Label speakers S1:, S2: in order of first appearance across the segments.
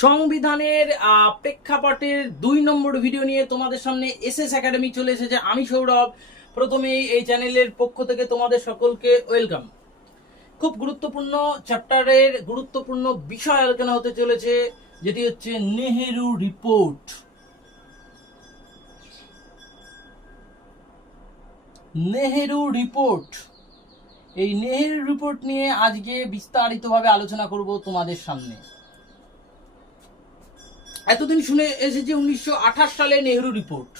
S1: সংবিধানের প্রেক্ষাপটের দুই নম্বর ভিডিও নিয়ে তোমাদের সামনে এস এস একাডেমি চলে এসেছে। আমি সৌরভ। প্রথমেই এই চ্যানেলের পক্ষ থেকে তোমাদের সকলকে ওয়েলকাম। খুব গুরুত্বপূর্ণ চ্যাপ্টারের গুরুত্বপূর্ণ বিষয় আলোচনা হতে চলেছে, যেটি হচ্ছে নেহেরু রিপোর্ট। নেহেরু রিপোর্ট। এই নেহেরু রিপোর্ট নিয়ে আজকে বিস্তারিতভাবে আলোচনা করব তোমাদের সামনে। এতদিন শুনে এসেছে উনিশশো আঠাশ সালে নেহেরু রিপোর্ট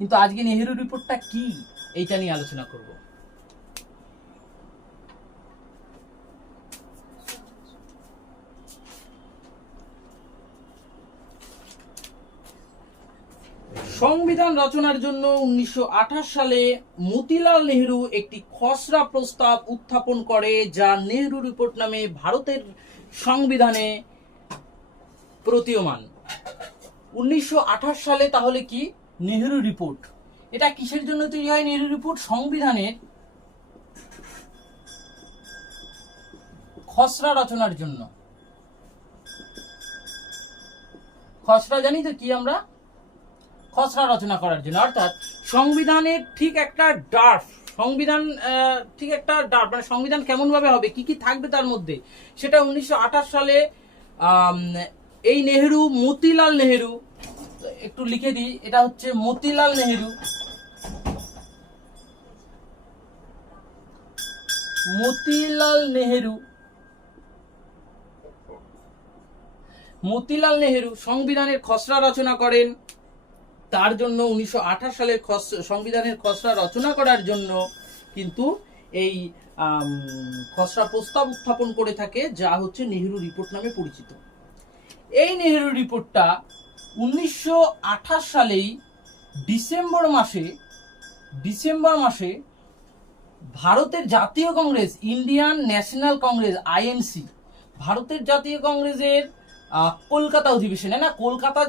S1: কিন্তু আজকে নেহেরু রিপোর্টটা কি? এইটা নিয়ে আলোচনা করব। সংবিধান রচনার জন্য উনিশশো আঠাশ সালে মতিলাল নেহরু একটি খসড়া প্রস্তাব উত্থাপন করে, যা নেহেরু রিপোর্ট নামে ভারতের সংবিধানে প্রতীয়মান। উনিশশো আঠাশ সালে তাহলে কি? নেহেরু রিপোর্ট। এটা কিসের জন্য তৈরি হয় নেহেরু রিপোর্ট? সংবিধানের খসড়া রচনার জন্য। খসড়া জানি তো কি আমরা? খসড়া রচনা করার জন্য। অর্থাৎ সংবিধানের ঠিক একটা ডার্ফ সংবিধান ঠিক একটা ডার্ফ মানে সংবিধান কেমন ভাবে হবে কি কি থাকবে তার মধ্যে সেটা উনিশশো আঠাশ সালে এই নেহেরু, মতিলাল নেহেরু, একটু লিখে দিই, এটা হচ্ছে মতিলাল নেহেরু। মতিলাল নেহেরু। মতিলাল নেহেরু সংবিধানের খসড়া রচনা করেন। তার জন্য উনিশশো আঠাশ সালের সংবিধানের খসড়া রচনা করার জন্য কিন্তু এই খসড়া প্রস্তাব উত্থাপন করে থাকে, যা হচ্ছে নেহেরু রিপোর্ট নামে পরিচিত। এই নেহেরু রিপোর্টটা উনিশশো সালেই ডিসেম্বর মাসে ডিসেম্বর মাসে ভারতের জাতীয় Congress, Indian National Congress, INC, ভারতের জাতীয় কংগ্রেসের কলকাতা অধিবেশনে, না কলকাতা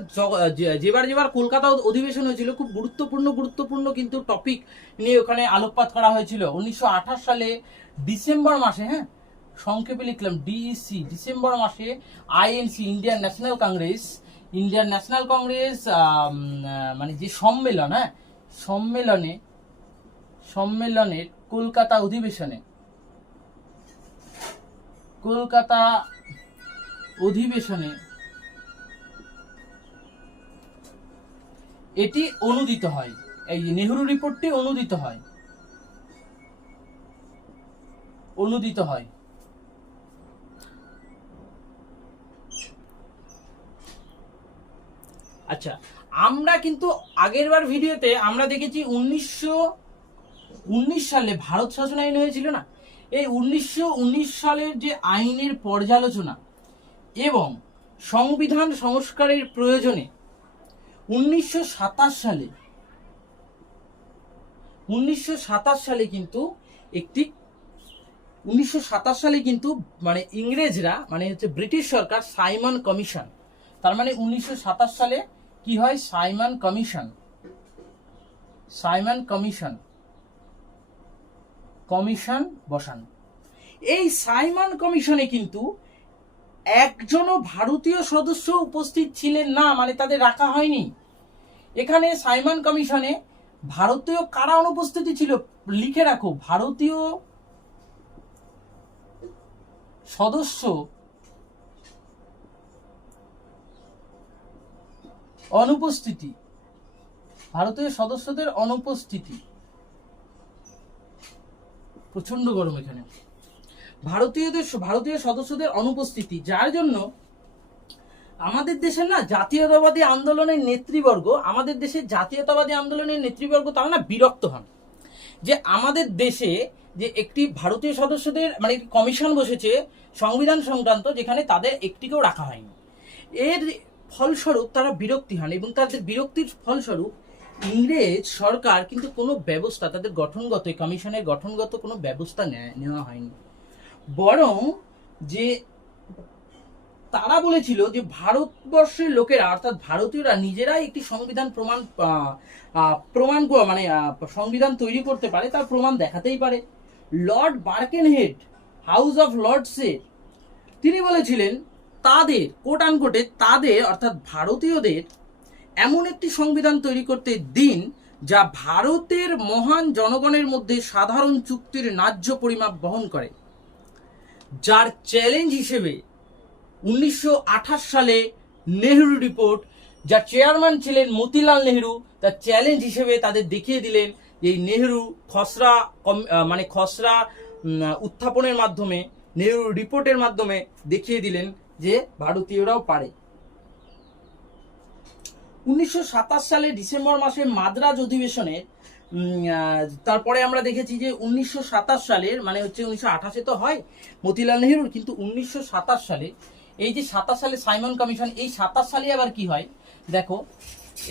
S1: যেবার যেবার কলকাতা অধিবেশন হয়েছিল, খুব গুরুত্বপূর্ণ গুরুত্বপূর্ণ কিন্তু টপিক নিয়ে ওখানে আলোকপাত করা হয়েছিল। উনিশশো আঠাশ সালে ডিসেম্বর মাসে হ্যাঁ সংক্ষেপে লিখলাম ডিইসি ডিসেম্বর মাসে INC Indian National Congress Indian National Congress মানে যে সম্মেলন হ্যাঁ? সম্মেলনে, সম্মেলনের কলকাতা অধিবেশনে কলকাতা অধিবেশনে এটি অনুদিত হয়। এই নেহরু রিপোর্টটি অনুদিত হয়। অনুদিত হয়। আচ্ছা আমরা কিন্তু আগেরবার ভিডিওতে আমরা দেখেছি উনিশশো উনিশ সালে ভারত শাসন আইন হয়েছিল না? এই উনিশশো উনিশ সালের যে আইনের পর্যালোচনা এবং সংবিধান সংস্কারের প্রয়োজনে উনিশশো সাতাশ সালে, উনিশশো সাতাশ সালে কিন্তু একটি, উনিশশো সাতাশ সালে কিন্তু মানে ইংরেজরা মানে হচ্ছে ব্রিটিশ সরকার সাইমন কমিশন, তার মানে উনিশশো সাতাশ সালে কি হয়? Simon Commission. Simon Commission. Commission বসান। এই সাইমন কমিশনে কিন্তু একজনও ভারতীয় সদস্য উপস্থিত ছিলেন না মানে তাদের রাখা হয়নি। এখানে সাইমন কমিশনে ভারতীয় কারা অনুপস্থিতি ছিল, লিখে রাখো, ভারতীয় সদস্য অনুপস্থিতি। ভারতীয় সদস্যদের অনুপস্থিতি। প্রচণ্ড গরম এখানে। ভারতীয়দের ভারতীয় সদস্যদের অনুপস্থিতি, যার জন্য আমাদের দেশের না জাতীয়তাবাদী আন্দোলনের নেতৃবর্গ, আমাদের দেশের জাতীয়তাবাদী আন্দোলনের নেতৃবর্গ তারা না বিরক্ত হন। যে আমাদের দেশে যে একটি ভারতীয় সদস্যদের মানে কমিশন বসেছে সংবিধান সংক্রান্ত, যেখানে তাদের একটিকেও রাখা হয়নি। এর ফলস্বরূপ তারা বিরক্তি হন এবং তাদের বিরক্তির ফলস্বরূপ ইংরেজ সরকার কিন্তু কোনো ব্যবস্থা, তাদের গঠনগত কমিশনের গঠনগত কোনো ব্যবস্থা নেওয়া হয়নি। বরং যে তারা বলেছিল যে ভারতবর্ষের লোকেরা, অর্থাৎ ভারতীয়রা নিজেরাই একটি সংবিধান প্রমাণ প্রমাণ মানে সংবিধান তৈরি করতে পারে, তার প্রমাণ দেখাতেই পারে। লর্ড বার্কেনহেড, হাউস অফ লর্ডসে তিনি বলেছিলেন তাদের কোট আনকোটে তাদের, অর্থাৎ ভারতীয়দের, এমন একটি সংবিধান তৈরি করতে দিন, যা ভারতের মহান জনগণের মধ্যে সাধারণ চুক্তির ন্যায্য পরিমাপ বহন করে। যার চ্যালেঞ্জ হিসেবে উনিশশো আঠাশ সালে নেহরু রিপোর্ট যার চেয়ারম্যান ছিলেন মতিলাল নেহরু, তার চ্যালেঞ্জ হিসেবে তাদের দেখিয়ে দিলেন এই নেহরু খসড়া মানে খসড়া উত্থাপনের মাধ্যমে, নেহরু রিপোর্টের মাধ্যমে দেখিয়ে দিলেন যে ভারতীয়রাও পারে। উনিশশো সালে ডিসেম্বর মাসে মাদ্রাজ অধিবেশনে তারপরে আমরা দেখেছি যে উনিশশো সাতাশ সালের মানে হচ্ছে উনিশশো আঠাশে তো হয় মতিলাল নেহরুর, কিন্তু উনিশশো সাতাশ সালে, এই যে সাতাশ সালে সাইমন কমিশন, এই সাতাশ সালে আবার কি হয়? দেখো,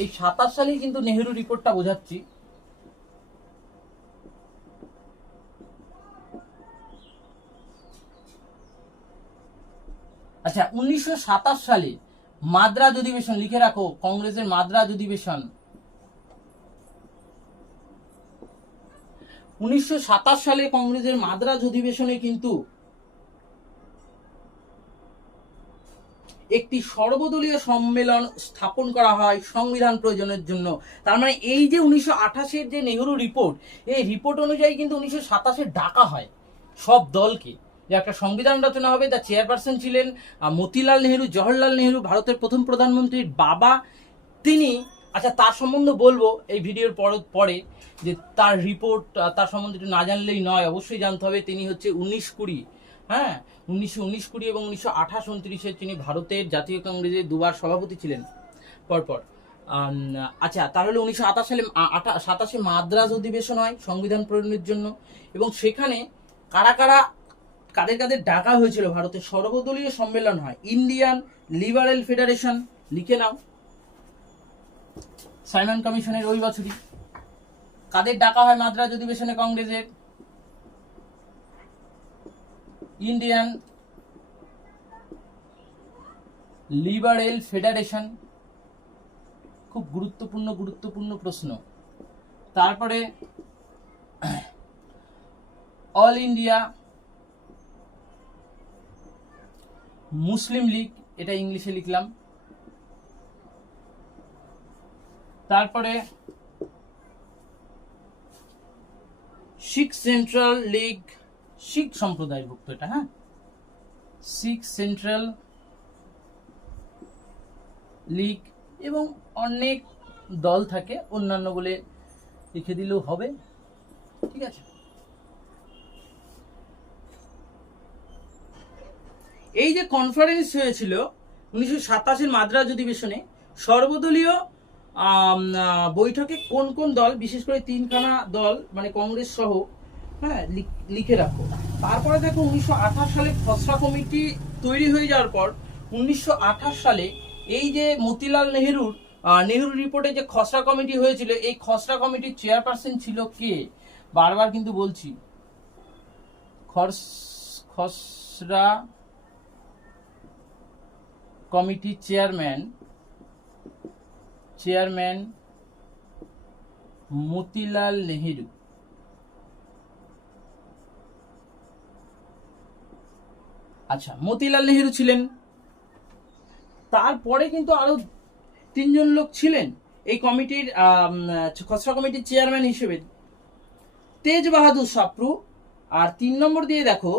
S1: এই সাতাশ সালেই কিন্তু নেহরু রিপোর্টটা বোঝাচ্ছি। আচ্ছা উনিশশো সালে মাদ্রাজ অধিবেশন, লিখে রাখো, কংগ্রেসের মাদ্রাজ অধিবেশন। উনিশশো সালে কংগ্রেসের মাদ্রাজ অধিবেশনে কিন্তু একটি সর্বদলীয় সম্মেলন স্থাপন করা হয় সংবিধান প্রয়োজনের জন্য। তার মানে এই যে উনিশশো আঠাশের যে নেহরু রিপোর্ট এই রিপোর্ট অনুযায়ী কিন্তু উনিশশো সাতাশে ডাকা হয় সব দলকে। যে একটা সংবিধান রচনা হবে তার চেয়ারপারসন ছিলেন মতিলাল নেহরু, জওহরলাল নেহরু, ভারতের প্রথম প্রধানমন্ত্রীর বাবা। তিনি আচ্ছা তার সম্বন্ধে বলব এই ভিডিওর পর, পরে, যে তার রিপোর্ট তার সম্বন্ধে একটু না জানলেই নয়, অবশ্যই জানতে হবে। তিনি হচ্ছে উনিশ কুড়ি হ্যাঁ উনিশশো উনিশ কুড়ি এবং উনিশশো আঠাশ উনত্রিশে তিনি ভারতের জাতীয় কংগ্রেসের দুবার সভাপতি ছিলেন, পরপর। আচ্ছা তাহলে উনিশশো আঠাশ সালে আঠা, সাতাশে মাদ্রাজ অধিবেশন হয় সংবিধান প্রণয়নের জন্য এবং সেখানে কারা কারা কাদের কাদের ডাকা হয়েছিল ভারতের সর্বদলীয় সম্মেলন হয়। ইন্ডিয়ান লিবারেল ফেডারেশন, লিখে নাও। সাইমন কমিশনের ওই বছরই। কাদের ডাকা হয় মাদ্রাজ অধিবেশনে কংগ্রেসের? Indian Liberal Federation. খুব গুরুত্বপূর্ণ গুরুত্বপূর্ণ প্রশ্ন। তারপরে, অল ইন্ডিয়া মুসলিম লীগ, এটা ইংলিশে লিখলাম। তারপরে শিখ সেন্ট্রাল লীগ, শিখ সম্প্রদায়ভুক্ত এটা হ্যাঁ? শিখ সেন্ট্রাল লীগ এবং অনেক দল থাকে, অন্যান্য বলে লিখে দিলেও হবে। ঠিক আছে? এই যে কনফারেন্স হয়েছিল উনিশশো সাতাশের মাদ্রাজ অধিবেশনে, সর্বদলীয় বৈঠকে কোন কোন দল, বিশেষ করে তিনখানা দল মানে কংগ্রেস সহ হ্যাঁ লিখ- রাখো। তারপরে দেখো উনিশশো আঠাশ সালে খসড়া কমিটি তৈরি হয়ে যাওয়ার পর, উনিশশো আঠাশ সালে এই যে মতিলাল নেহরুর নেহরু রিপোর্টে যে খসড়া কমিটি হয়েছিল, এই খসড়া কমিটির চেয়ারপারসন ছিল কে? বারবার কিন্তু বলছি। খস- খসড়া কমিটির চেয়ারম্যান চেয়ারম্যান মতিলাল নেহেরু। আচ্ছা মতিলাল নেহেরু ছিলেন। তারপরে কিন্তু আরও তিনজন লোক ছিলেন এই কমিটির খসড়া কমিটির চেয়ারম্যান হিসেবে। তেজ বাহাদুর সাপ্রু। আর তিন নম্বর দিয়ে দেখো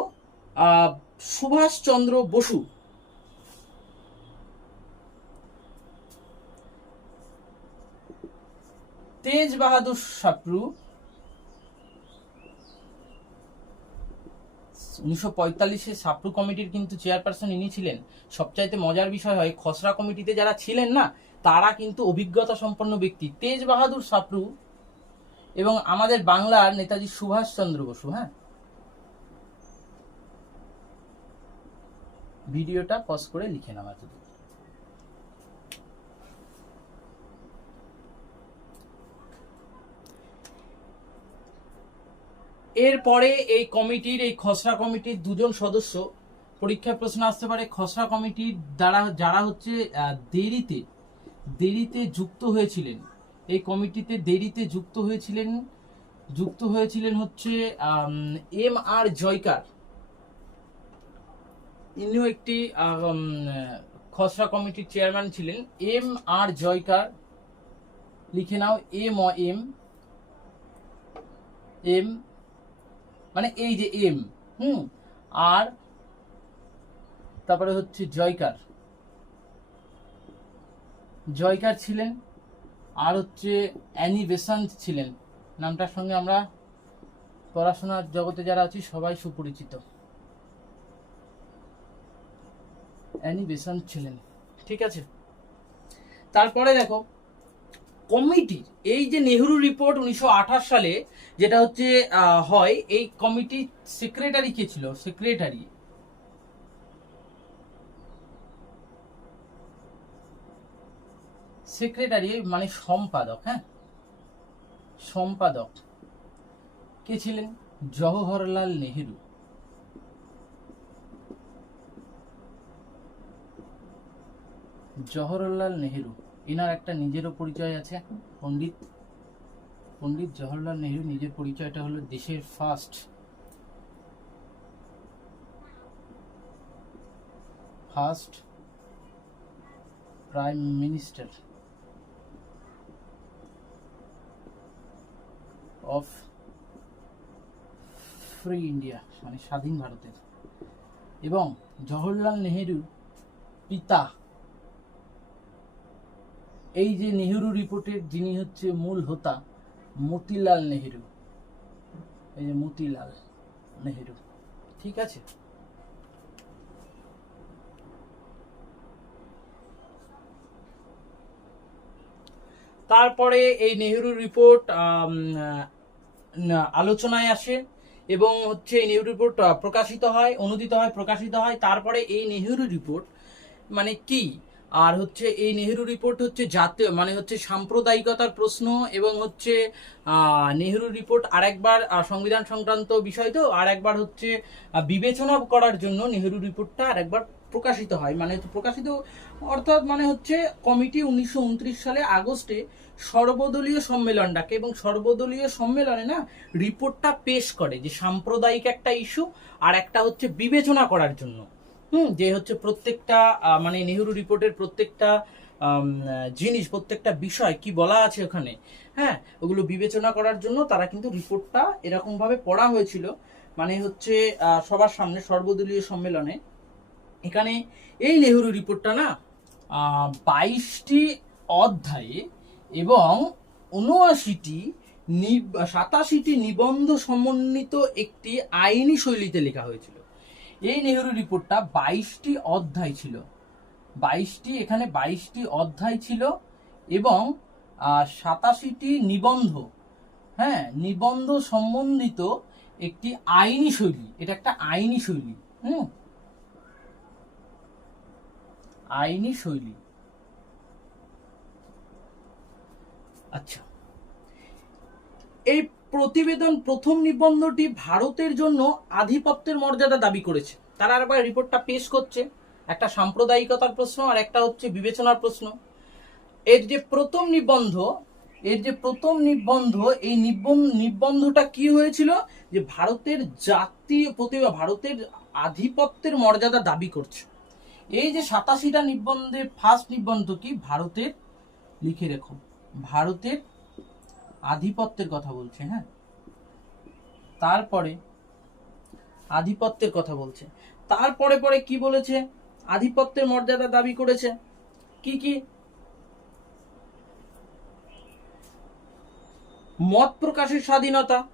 S1: সুভাষচন্দ্র বসু। তেজ বাহাদুর সাপ্রু উনিশশো পঁয়তাল্লিশে সাপ্রু কমিটির কিন্তু চেয়ারপারসন ইনি ছিলেন। সবচাইতে মজার বিষয় হয়, খসড়া কমিটিতে যারা ছিলেন না, তারা কিন্তু অভিজ্ঞতা সম্পন্ন ব্যক্তি। তেজ বাহাদুর সাপ্রু এবং আমাদের বাংলার নেতাজি সুভাষচন্দ্র বসু হ্যাঁ? ভিডিওটা পজ করে লিখে নাও এতদূর। এরপরে এই কমিটির, এই খসড়া কমিটির দুজন সদস্য পরীক্ষার প্রশ্ন আসতে পারে। খসড়া কমিটির দ্বারা যারা হচ্ছে দেরিতে দেরিতে যুক্ত হয়েছিলেন, এই কমিটিতে দেরিতে যুক্ত হয়েছিলেন যুক্ত হয়েছিলেন হচ্ছে এম আর জয়কার। ইনিও একটি খসড়া কমিটির চেয়ারম্যান ছিলেন। এম আর জয়কার, লিখে নাও, এম এম এম মানে এই যে এম হুম? আর তারপরে হচ্ছে জয়কার। জয়কার ছিলেন, আর হচ্ছে অ্যানি বেসান্ত ছিলেন। নামটার সঙ্গে আমরা পড়াশোনার জগতে যারা আছি, সবাই সুপরিচিত। অ্যানি বেসান্ত ছিলেন। ঠিক আছে? তারপরে দেখো কমিটির এই যে নেহরু রিপোর্ট উনিশশো আঠাশ সালে যেটা হচ্ছে হয়, এই কমিটির সেক্রেটারি কে ছিল? সেক্রেটারি সেক্রেটারি মানে সম্পাদক হ্যাঁ? সম্পাদক। কে ছিলেন? জওহরলাল নেহেরু। জওহরলাল নেহেরু। এনার একটা নিজেরও পরিচয় আছে, পণ্ডিত পণ্ডিত জওহরলাল নেহেরু নিজের পরিচয়টা হলো দেশের first first prime minister of free India মানে স্বাধীন ভারতের। এবং জওহরলাল নেহেরুর পিতা এই যে নেহেরু রিপোর্টের যিনি হচ্ছে মূল হোতা, মতিলাল নেহেরু। এই যে মতিলাল নেহেরু। ঠিক আছে? তারপরে এই নেহেরু রিপোর্ট আলোচনায় আসে এবং হচ্ছে এই নেহেরু রিপোর্ট প্রকাশিত হয়, অনুদিত হয়, প্রকাশিত হয়। তারপরে এই নেহেরু রিপোর্ট মানে কি? আর হচ্ছে এই নেহেরু রিপোর্ট হচ্ছে জাতীয় মানে হচ্ছে সাম্প্রদায়িকতার প্রশ্ন এবং হচ্ছে নেহেরু রিপোর্ট আরেকবার সংবিধান সংক্রান্ত বিষয় তো আর একবার হচ্ছে বিবেচনা করার জন্য নেহেরু রিপোর্টটা আরেকবার প্রকাশিত হয়। মানে প্রকাশিত, অর্থাৎ মানে হচ্ছে কমিটি উনিশশো উনত্রিশ সালে আগস্টে সর্বদলীয় সম্মেলন ডাকে এবং সর্বদলীয় সম্মেলনে না রিপোর্টটা পেশ করে যে সাম্প্রদায়িক একটা ইস্যু আর একটা হচ্ছে বিবেচনা করার জন্য। হুম, যে হচ্ছে প্রত্যেকটা মানে নেহেরু রিপোর্টের প্রত্যেকটা জিনিস, প্রত্যেকটা বিষয় কি বলা আছে ওখানে হ্যাঁ ওগুলো বিবেচনা করার জন্য তারা কিন্তু রিপোর্টটা এরকম ভাবে পড়া হয়েছিল। মানে হচ্ছে সবার সামনে সর্বদলীয় সম্মেলনে। এখানে এই নেহেরু রিপোর্টটা না বাইশটি অধ্যায়ে এবং উনআশিটি সাতাশিটি নিবন্ধ সমন্বিত একটি আইনি শৈলীতে লেখা হয়েছিল। এই নেহরু রিপোর্টটা বাইশটি অধ্যায় ছিল। বাইশটি, এখানে বাইশটি অধ্যায় ছিল এবং সাতাশিটি নিবন্ধ। হ্যাঁ নিবন্ধ সম্বন্ধিত একটি আইনি শৈলী, এটা একটা আইনি শৈলী, হুম? আইনি শৈলী আচ্ছা এই প্রতিবেদন প্রথম নিবন্ধটি ভারতের জন্য আধিপত্যের মর্যাদা দাবি করেছে। তারা আবার রিপোর্টটা পেশ করছে। একটা সাম্প্রদায়িকতার প্রশ্ন আর একটা হচ্ছে বিবেচনার প্রশ্ন। এর যে প্রথম নিবন্ধ, এর যে প্রথম নিবন্ধ, এই নিবন্ধ, নিবন্ধটা কি হয়েছিল? যে ভারতের জাতীয় প্রতিভা, ভারতের আধিপত্যের মর্যাদা দাবি করছে। এই যে সাতাশিটা নিবন্ধের ফার্স্ট নিবন্ধ কি? ভারতের, লিখে রেখো। ভারতের আধিপত্যের কথা বলছে হ্যাঁ? তারপরে আধিপত্যের কথা বলছে। তারপরে পরে কি বলেছে? আধিপত্যের মর্যাদা দাবি করেছে। কি কি? মত প্রকাশের স্বাধীনতা।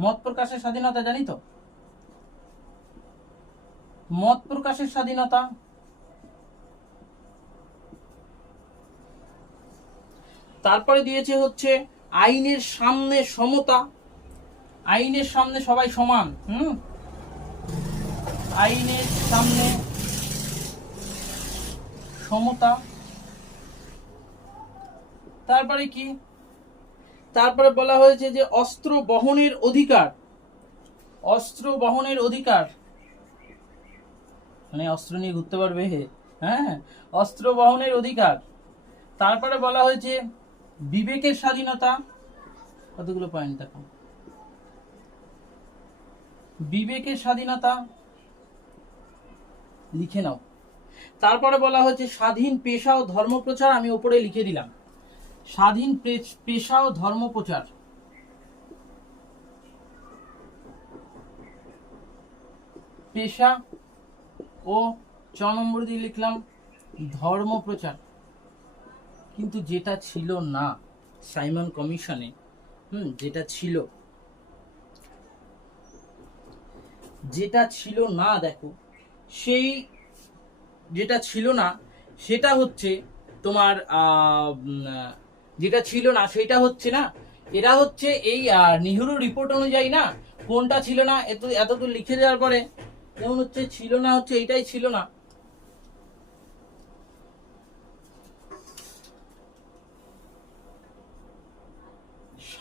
S1: মত প্রকাশের স্বাধীনতা জানি তো? মত প্রকাশের স্বাধীনতা তারপরে দিয়েছে হচ্ছে আইনের সামনে সমতা। আইনের সামনে সবাই সমান, হুম? আইনের সামনে সমতা। তারপরে কি? তারপরে বলা হয়েছে যে অস্ত্র বহনের অধিকার। অস্ত্র বহনের অধিকার। মানে অস্ত্র নিয়ে ঘুরতে পারবে হ্যাঁ? অস্ত্র বহনের অধিকার। তারপরে বলা হয়েছে বিবেকের স্বাধীনতা, কতগুলো পয়েন্ট দেখো। বিবেকের স্বাধীনতা, লিখে নাও। তারপরে বলা হয়েছে, স্বাধীন পেশা ও ধর্মপ্রচার আমি ওপরে লিখে দিলাম। স্বাধীন পেশা ও ধর্মপ্রচার পেশা ও চ নম্বর দিয়ে লিখলাম ধর্মপ্রচার কিন্তু যেটা ছিল না, সাইমন কমিশনে, হুম, যেটা ছিল যেটা ছিল না, দেখো, সেই যেটা ছিল না, সেটা হচ্ছে তোমার যেটা ছিল না সেটা হচ্ছে না, এরা হচ্ছে এই নেহরু রিপোর্ট অনুযায়ী না, কোনটা ছিল না, এত, এতদূর লিখে দেওয়ার পরে যেমন হচ্ছে, ছিল না হচ্ছে এটাই ছিল না।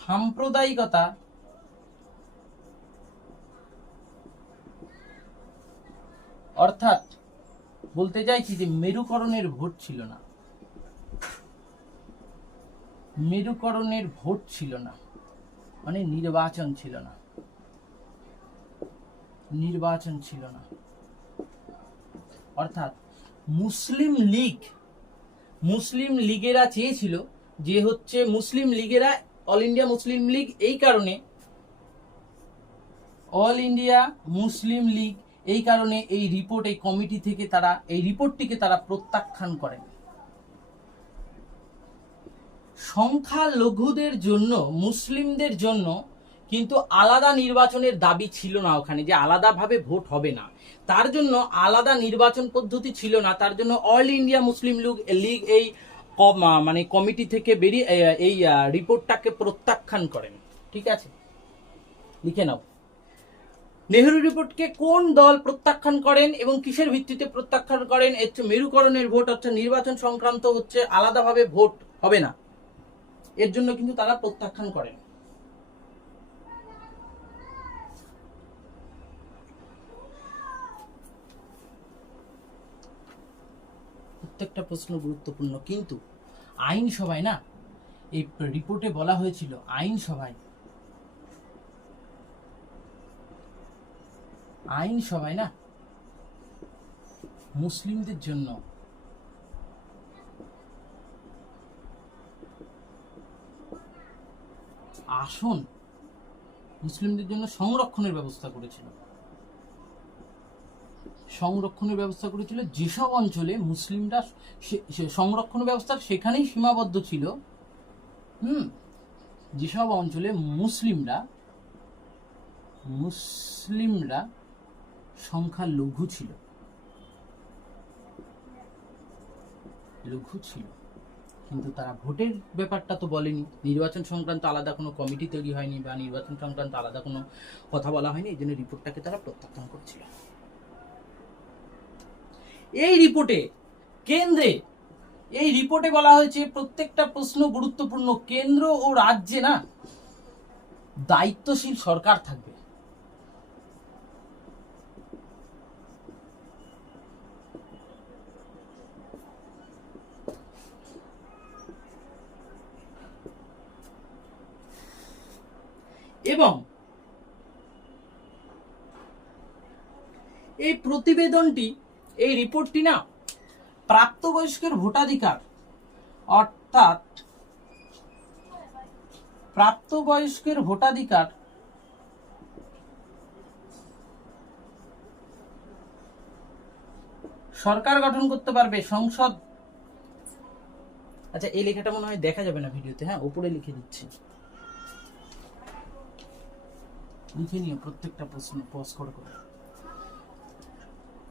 S1: সাম্প্রদায়িকতা অর্থাৎ বলতে চাইছি যে মেরুকরণের ভোট ছিল না। মেরুকরণের ভোট ছিল না। মানে নির্বাচন ছিল না। নির্বাচন ছিল না। অর্থাৎ মুসলিম লীগ, মুসলিম লীগেরা চেয়েছিল যে হচ্ছে মুসলিম লীগেরা অল ইন্ডিয়া মুসলিম লীগ এই কারণে অল ইন্ডিয়া মুসলিম লীগ এই কারণে এই রিপোর্ট এই কমিটি থেকে তারা, এই রিপোর্টটিকে তারা প্রত্যাখ্যান করেন। সংখ্যালঘুদের জন্য, মুসলিমদের জন্য কিন্তু আলাদা নির্বাচনের দাবি ছিল না ওখানে, যে আলাদাভাবে ভোট হবে না। তার জন্য আলাদা নির্বাচন পদ্ধতি ছিল না, তার জন্য all India Muslim League League এই মানে কমিটি থেকে বেরিয়ে এই- রিপোর্টটাকে প্রত্যাখ্যান করেন। ঠিক আছে? লিখে নাও। নেহরু রিপোর্টকে কোন দল প্রত্যাখ্যান করেন এবং কিসের ভিত্তিতে প্রত্যাখ্যান করেন? এর হচ্ছে মেরুকরণের ভোট, অর্থাৎ নির্বাচন সংক্রান্ত হচ্ছে আলাদাভাবে ভোট হবে না। এর জন্য কিন্তু তারা প্রত্যাখ্যান করেন। প্রত্যেকটা প্রশ্ন গুরুত্বপূর্ণ, কিন্তু আইন সভায় না, এই রিপোর্টে বলা হয়েছিল আইন সভায় আইন সভায় না, মুসলিমদের জন্য। আসন মুসলিমদের জন্য সংরক্ষণের ব্যবস্থা করেছিল। সংরক্ষণের ব্যবস্থা করেছিল। যেসব অঞ্চলে মুসলিমরা সংরক্ষণ ব্যবস্থা সেখানেই সীমাবদ্ধ ছিল, হুম? যেসব অঞ্চলে মুসলিমরা মুসলিমরা সংখ্যা লঘু ছিল। লঘু ছিল। কিন্তু তারা ভোটের ব্যাপারটা তো বলেনি। নির্বাচন সংক্রান্ত আলাদা কোনো কমিটি তৈরি হয়নি বা নির্বাচন সংক্রান্ত আলাদা কোনো কথা বলা হয়নি। এই জন্য রিপোর্টটাকে তারা প্রত্যাখ্যান করছিল। এই রিপোর্টে, কেন্দ্রে, এই রিপোর্টে বলা হয়েছে প্রত্যেকটা প্রশ্ন গুরুত্বপূর্ণ কেন্দ্র ও রাজ্যে না, দায়িত্বশীল সরকার থাকবে। এবং এই প্রতিবেদনটি এই রিপোর্টটি না প্রাপ্তবয়স্কের ভোটাধিকার, অর্থাৎ প্রাপ্তবয়স্কের ভোটাধিকার সরকার গঠন করতে পারবে, সংসদ। আচ্ছা এই লেখাটা মনে হয় দেখা যাবে না ভিডিওতে হ্যাঁ উপরে লিখে দিচ্ছি। লিখে নিও প্রত্যেকটা প্রশ্ন পজ করে করে।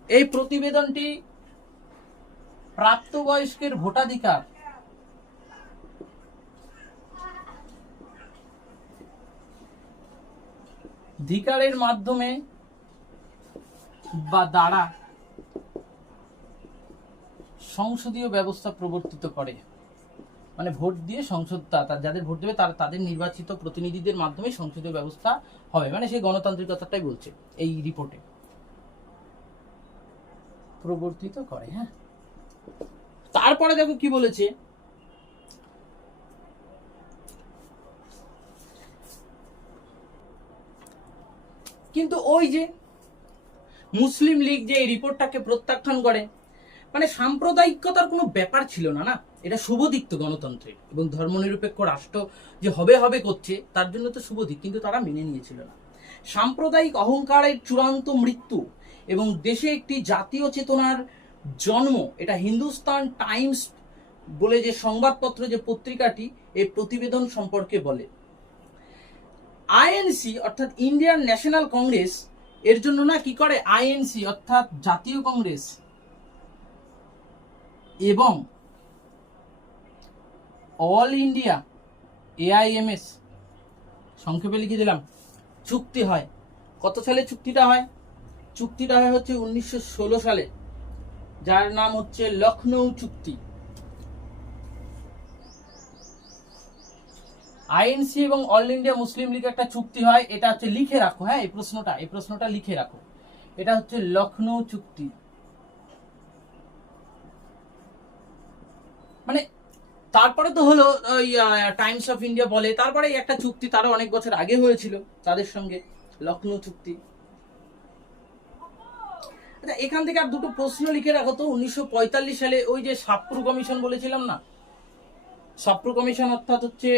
S1: এই প্রতিবেদনটি প্রাপ্তবয়স্কের ভোটাধিকার। ধিকারের মাধ্যমে বা দ্বারা সংসদীয় ব্যবস্থা প্রবর্তিত করে। মানে ভোট দিয়ে সংসদ যাদের ভোট দেবে তারা তাদের নির্বাচিত প্রতিনিধিদের মাধ্যমে সংসদীয় ব্যবস্থা হবে। মানে সেই গণতান্ত্রিকতাটাই বলছে এই রিপোর্টে। প্রবর্তিত করে হ্যাঁ। তারপরে দেখো কি বলেছে? কিন্তু ওই যে মুসলিম লীগ যে এই রিপোর্টটাকে প্রত্যাখ্যান করে মানে সাম্প্রদায়িকতার কোনো ব্যাপার ছিল না না? এটা শুভদিক তো গণতন্ত্রের এবং ধর্মনিরপেক্ষ রাষ্ট্র যে হবে হবে করছে, তার জন্য তো শুভদিক, কিন্তু তারা মেনে নিয়েছিল না। সাম্প্রদায়িক অহংকারের চূড়ান্ত মৃত্যু এবং দেশে একটি জাতীয় চেতনার জন্ম, এটা হিন্দুস্তান টাইমস বলে যে সংবাদপত্র, যে পত্রিকাটি এই প্রতিবেদন সম্পর্কে বলে। আইএনসি, অর্থাৎ ইন্ডিয়ান ন্যাশনাল কংগ্রেস, এর জন্য না কি করে? আইএনসি, অর্থাৎ জাতীয় কংগ্রেস। এবং অল ইন্ডিয়া, এআইএমএস, সংক্ষেপে লিখে দিলাম, চুক্তি হয়। কত সালে চুক্তিটা হয়? চুক্তিটা হচ্ছে উনিশশো ষোলো সালে, যার নাম হচ্ছে লখনৌ চুক্তি। আইএনসি এবং অল ইন্ডিয়া মুসলিম লীগ একটা চুক্তি হয়, এটা হচ্ছে লিখে রাখো হ্যাঁ এই প্রশ্নটা এই প্রশ্নটা লিখে রাখো। এটা হচ্ছে লখনৌ চুক্তি। মানে তারপরে তো হলো, ওই টাইমস অফ ইন্ডিয়া বলে তারপরে একটা চুক্তি তারও অনেক বছর আগে হয়েছিল, তাদের সঙ্গে, লখনৌ চুক্তি। আচ্ছা এখান থেকে আর দুটো প্রশ্ন লিখে রাখো তো, উনিশশো পঁয়তাল্লিশ সালে ওই যে সাপ্রু কমিশন বলেছিলাম না? সাপ্রু কমিশন অর্থাৎ হচ্ছে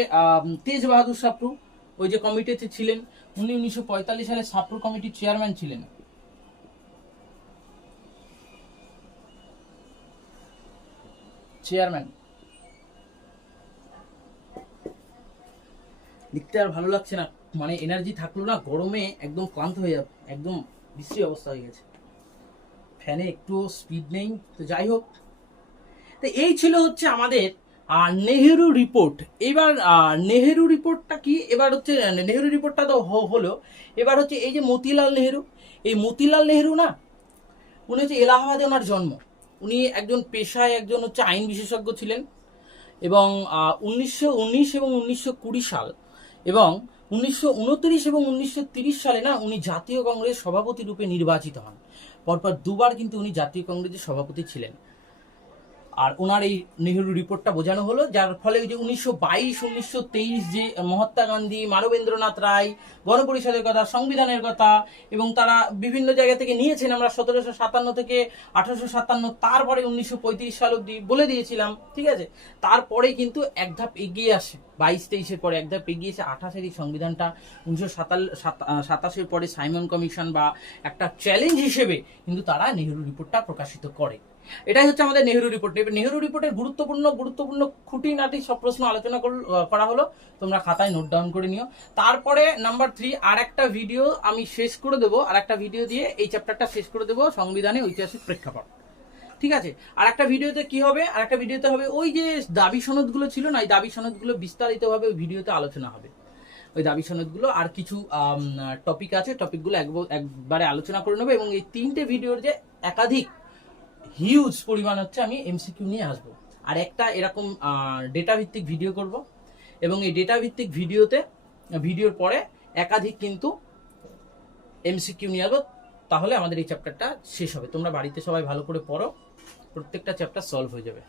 S1: তেজ বাহাদুর সাপ্রু, ওই যে কমিটিতে ছিলেন। উনি উনিশশো সালে সাপ্রু কমিটির চেয়ারম্যান ছিলেন। চেয়ারম্যান। লিখতে আর ভালো লাগছে না। মানে এনার্জি থাকল না, গরমে একদম ক্লান্ত হয়ে যাবে একদম বিশ্রী অবস্থা হয়ে গেছে। ফ্যানে একটু স্পিড নেই, তো যাই হোক। তো এই ছিল হচ্ছে আমাদের নেহেরু রিপোর্ট এবার নেহেরু রিপোর্টটা কি? এবার হচ্ছে নেহেরু রিপোর্টটা তো হলো। এবার হচ্ছে এই যে মতিলাল নেহেরু, এই মতিলাল নেহেরু না, উনি হচ্ছে এলাহাবাদে ওনার জন্ম। উনি একজন পেশায় একজন হচ্ছে আইন বিশেষজ্ঞ ছিলেন এবং উনিশশো উনিশ এবং উনিশশো কুড়ি সাল এবং উনিশশো উনত্রিশ এবং উনিশশো সালে না উনি জাতীয় কংগ্রেস সভাপতি রূপে নির্বাচিত হন। পরপর দুবার কিন্তু উনি জাতীয় কংগ্রেসের সভাপতি ছিলেন। আর ওনার এই নেহরু রিপোর্টটা বোঝানো হলো, যার ফলে যে উনিশশো বাইশ, উনিশশো তেইশ যে মহাত্মা গান্ধী, মানবেন্দ্রনাথ রায়, গণপরিষদের কথা, সংবিধানের কথা, এবং তারা বিভিন্ন জায়গা থেকে নিয়েছেন, আমরা সতেরোশো সাতান্ন থেকে আঠারোশো সাতান্ন, তারপরে উনিশশো পঁয়ত্রিশ সাল অব্দি বলে দিয়েছিলাম, ঠিক আছে? তারপরে কিন্তু এক ধাপ এগিয়ে আসে, বাইশ তেইশের পরে, এক ধাপ এগিয়ে এসে আঠাশের এই সংবিধানটা উনিশশো সাতাল সাতাশের পরে সাইমন কমিশন বা একটা চ্যালেঞ্জ হিসেবে কিন্তু তারা নেহেরু রিপোর্টটা প্রকাশিত করে। এটাই হচ্ছে আমাদের নেহেরু রিপোর্ট নেহেরু রিপোর্টের গুরুত্বপূর্ণ গুরুত্বপূর্ণ খুঁটিনাটি সব প্রশ্ন আলোচনা করা হলো। তোমরা খাতায় নোট ডাউন করে নিও। তারপরে নাম্বার থ্রি আর একটা ভিডিও আমি শেষ করে দেবো। আর একটা ভিডিও দিয়ে এই চ্যাপ্টারটা শেষ করে দেবো সংবিধানে ঐতিহাসিক প্রেক্ষাপট। ঠিক আছে? আর একটা ভিডিওতে কি হবে? আর একটা ভিডিওতে হবে ওই যে দাবি সনদগুলো ছিল না, এই দাবি সনদগুলো বিস্তারিতভাবে ভিডিওতে আলোচনা হবে। ওই দাবি সনদগুলো আর কিছু টপিক আছে। টপিকগুলো একব- একবারে আলোচনা করে নেব এবং এই তিনটে ভিডিওর যে একাধিক হিউজ পরিমাণ হচ্ছে আমি এমসিকিউ নিয়ে আসব। আর একটা এরকম ডেটা ভিত্তিক ভিডিও করব। এবং এই ডেটা ভিত্তিক ভিডিওতে ভিডিওর পরে একাধিক কিন্তু এমসিকিউ নিয়ে আসব। তাহলে আমাদের এই চ্যাপ্টারটা শেষ হবে। তোমরা বাড়িতে সবাই ভালো করে পড়ো। প্রত্যেকটা চ্যাপ্টার সলভ হয়ে যাবে।